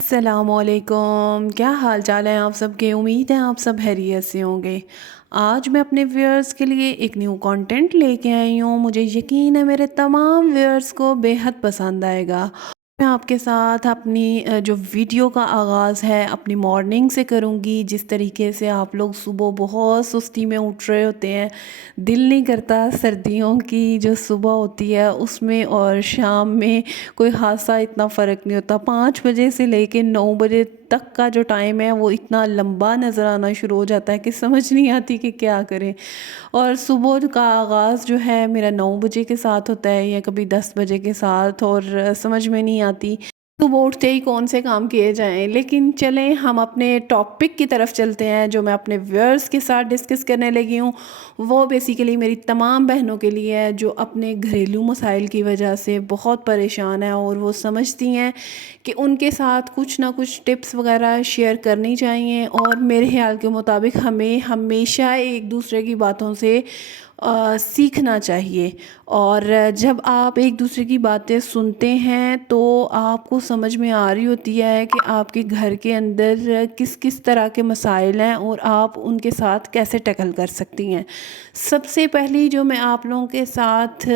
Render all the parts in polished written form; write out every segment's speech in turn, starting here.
السلام علیکم، کیا حال چال ہے آپ سب کے؟ امید ہے آپ سب خیریت سے ہوں گے۔ آج میں اپنے ویورز کے لیے ایک نیو کنٹینٹ لے کے آئی ہوں۔ مجھے یقین ہے میرے تمام ویورز کو بے حد پسند آئے گا۔ میں آپ کے ساتھ اپنی جو ویڈیو کا آغاز ہے اپنی مارننگ سے کروں گی۔ جس طریقے سے آپ لوگ صبح بہت سستی میں اٹھ رہے ہوتے ہیں، دل نہیں کرتا سردیوں کی جو صبح ہوتی ہے اس میں اور شام میں کوئی خاصا اتنا فرق نہیں ہوتا۔ 5 بجے سے لے کے 9 بجے تک کا جو ٹائم ہے وہ اتنا لمبا نظر آنا شروع ہو جاتا ہے کہ سمجھ نہیں آتی کہ کیا کریں۔ اور صبح کا آغاز جو ہے میرا 9 بجے کے ساتھ ہوتا ہے یا کبھی 10 بجے کے ساتھ، اور سمجھ میں نہیں آتی صبح اٹھتے ہی کون سے کام کیے جائیں۔ لیکن چلیں ہم اپنے ٹاپک کی طرف چلتے ہیں جو میں اپنے ویورز کے ساتھ ڈسکس کرنے لگی ہوں۔ وہ بیسیکلی میری تمام بہنوں کے لیے ہے جو اپنے گھریلو مسائل کی وجہ سے بہت پریشان ہیں، اور وہ سمجھتی ہیں کہ ان کے ساتھ کچھ نہ کچھ ٹپس وغیرہ شیئر کرنی چاہیے۔ اور میرے خیال کے مطابق ہمیں ہمیشہ ایک دوسرے کی باتوں سے سیکھنا چاہیے۔ اور جب آپ ایک دوسرے کی باتیں سنتے ہیں تو آپ کو سمجھ میں آ رہی ہوتی ہے کہ آپ کے گھر کے اندر کس کس طرح کے مسائل ہیں اور آپ ان کے ساتھ کیسے ٹیکل کر سکتی ہیں۔ سب سے پہلی جو میں آپ لوگوں کے ساتھ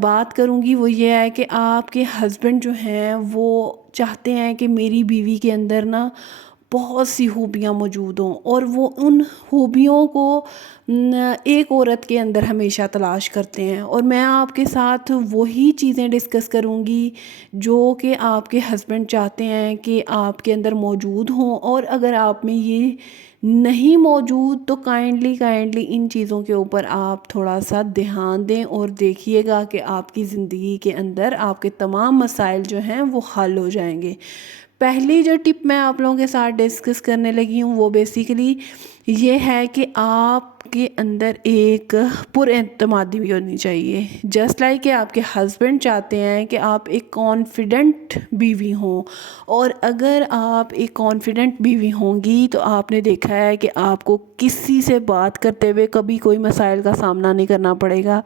بات کروں گی وہ یہ ہے کہ آپ کے ہسبینڈ جو ہیں وہ چاہتے ہیں کہ میری بیوی کے اندر نا بہت سی خوبیاں موجود ہوں، اور وہ ان خوبیوں کو ایک عورت کے اندر ہمیشہ تلاش کرتے ہیں۔ اور میں آپ کے ساتھ وہی چیزیں ڈسکس کروں گی جو کہ آپ کے ہسبینڈ چاہتے ہیں کہ آپ کے اندر موجود ہوں، اور اگر آپ میں یہ نہیں موجود تو کائنڈلی ان چیزوں کے اوپر آپ تھوڑا سا دھیان دیں اور دیکھیے گا کہ آپ کی زندگی کے اندر آپ کے تمام مسائل جو ہیں وہ حل ہو جائیں گے۔ پہلی جو ٹپ میں آپ لوگوں کے ساتھ ڈسکس کرنے لگی ہوں وہ بیسیکلی یہ ہے کہ آپ کے اندر ایک پر اعتمادی بھی ہونی چاہیے، جسٹ لائک کہ آپ کے ہسبینڈ چاہتے ہیں کہ آپ ایک کانفیڈنٹ بیوی ہوں۔ اور اگر آپ ایک کانفیڈنٹ بیوی ہوں گی تو آپ نے دیکھا ہے کہ آپ کو کسی سے بات کرتے ہوئے کبھی کوئی مسائل کا سامنا نہیں کرنا پڑے گا،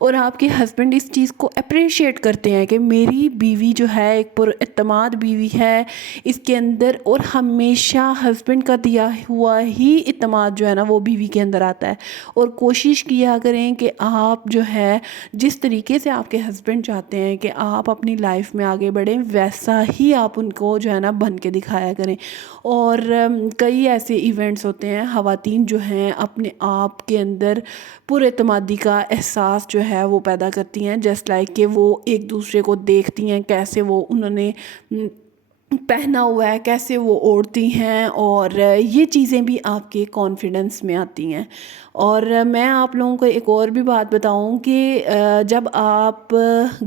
اور آپ کے ہسبینڈ اس چیز کو اپریشیٹ کرتے ہیں کہ میری بیوی جو ہے ایک پر اعتماد بیوی ہے اس کے اندر، اور ہمیشہ ہسبینڈ کا دیا ہوا ہی اعتماد جو ہے نا وہ بیوی کے اندر آتا ہے۔ اور کوشش کیا کریں کہ آپ جو ہے جس طریقے سے آپ کے ہسبینڈ چاہتے ہیں کہ آپ اپنی لائف میں آگے بڑھیں ویسا ہی آپ ان کو جو ہے نا بن کے دکھایا کریں۔ اور کئی ایسے ایونٹس ہوتے ہیں، خواتین جو ہیں اپنے آپ کے اندر پر اعتمادی کا احساس جو ہے وہ پیدا کرتی ہیں، جسٹ لائک کہ وہ ایک دوسرے کو دیکھتی ہیں کیسے وہ انہوں نے پہنا ہوا ہے، کیسے وہ اوڑھتی ہیں، اور یہ چیزیں بھی آپ کے کانفیڈنس میں آتی ہیں۔ اور میں آپ لوگوں کو ایک اور بھی بات بتاؤں کہ جب آپ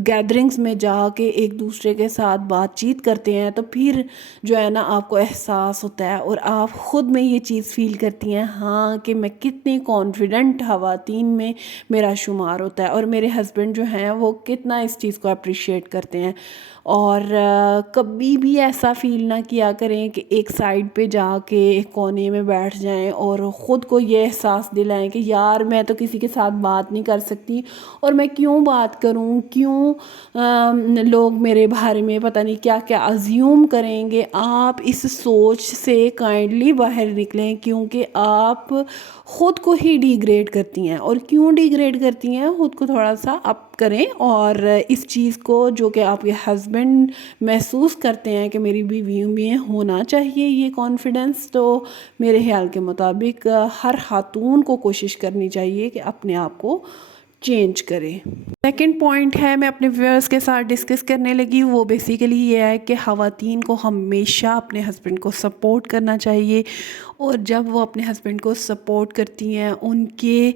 گیدرنگز میں جا کے ایک دوسرے کے ساتھ بات چیت کرتے ہیں تو پھر جو ہے نا آپ کو احساس ہوتا ہے اور آپ خود میں یہ چیز فیل کرتی ہیں ہاں کہ میں کتنی کانفیڈنٹ خواتین میں میرا شمار ہوتا ہے، اور میرے ہسبینڈ جو ہیں وہ کتنا اس چیز کو اپریشیٹ کرتے ہیں۔ اور کبھی بھی ایسا فیل نہ کیا کریں کہ ایک سائڈ پہ جا کے ایک کونے میں بیٹھ جائیں اور خود کو یہ احساس دلائیں کہ یار میں تو کسی کے ساتھ بات نہیں کر سکتی، اور میں کیوں بات کروں، کیوں لوگ میرے بارے میں پتہ نہیں کیا کیا ازیوم کریں گے۔ آپ اس سوچ سے کائنڈلی باہر نکلیں، کیونکہ آپ خود کو ہی ڈی گریڈ کرتی ہیں، اور کیوں ڈی گریڈ کرتی ہیں خود کو تھوڑا سا اپ کریں، اور اس چیز کو جو کہ آپ کے ہسبینڈ محسوس کرتے ہیں کہ میری بیوی میں ہونا چاہیے یہ کانفیڈنس، تو میرے خیال کے مطابق ہر خاتون کو کوشش کرنی چاہیے کہ اپنے آپ کو چینج کرے۔ سیکنڈ پوائنٹ ہے میں اپنے ویورز کے ساتھ ڈسکس کرنے لگی، وہ بیسیکلی یہ ہے کہ خواتین کو ہمیشہ اپنے ہسبینڈ کو سپورٹ کرنا چاہیے، اور جب وہ اپنے ہسبینڈ کو سپورٹ کرتی ہیں ان کے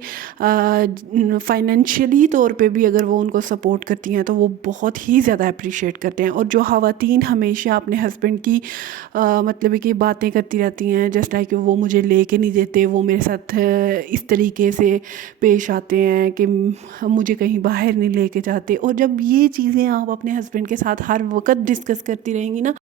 فائنینشلی طور پہ بھی اگر وہ ان کو سپورٹ کرتی ہیں تو وہ بہت ہی زیادہ اپریشیٹ کرتے ہیں۔ اور جو خواتین ہمیشہ اپنے ہسبینڈ کی مطلب کہ باتیں کرتی رہتی ہیں جیسے لائک کہ وہ مجھے لے کے نہیں دیتے، وہ میرے ساتھ اس طریقے سے پیش آتے ہیں کہ مجھے کہیں باہر نہیں لے کے جاتے، اور جب یہ چیزیں آپ اپنے ہسبینڈ کے ساتھ ہر وقت ڈسکس کرتی رہیں گی نا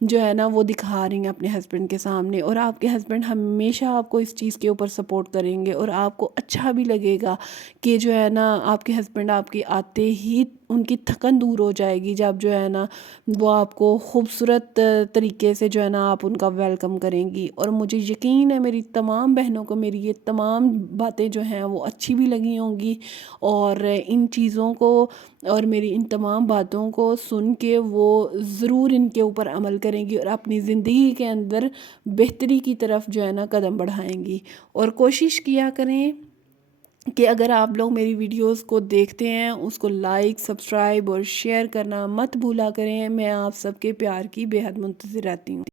جو ہے نا وہ دکھا رہی ہیں اپنے ہسبینڈ کے سامنے، اور آپ کے ہسبینڈ ہمیشہ آپ کو اس چیز کے اوپر سپورٹ کریں گے، اور آپ کو اچھا بھی لگے گا کہ جو ہے نا آپ کے ہسبینڈ آپ کے آتے ہی ان کی تھکن دور ہو جائے گی، جب جو ہے نا وہ آپ کو خوبصورت طریقے سے جو ہے نا آپ ان کا ویلکم کریں گی۔ اور مجھے یقین ہے میری تمام بہنوں کو میری یہ تمام باتیں جو ہیں وہ اچھی بھی لگی ہوں گی، اور ان چیزوں کو اور میری ان تمام باتوں کو سن کے وہ ضرور ان کے اوپر عمل کریں گی، اور اپنی زندگی کے اندر بہتری کی طرف جو ہے نا قدم بڑھائیں گی۔ اور کوشش کیا کریں کہ اگر آپ لوگ میری ویڈیوز کو دیکھتے ہیں اس کو لائک، سبسکرائب اور شیئر کرنا مت بھولا کریں۔ میں آپ سب کے پیار کی بے حد منتظر رہتی ہوں۔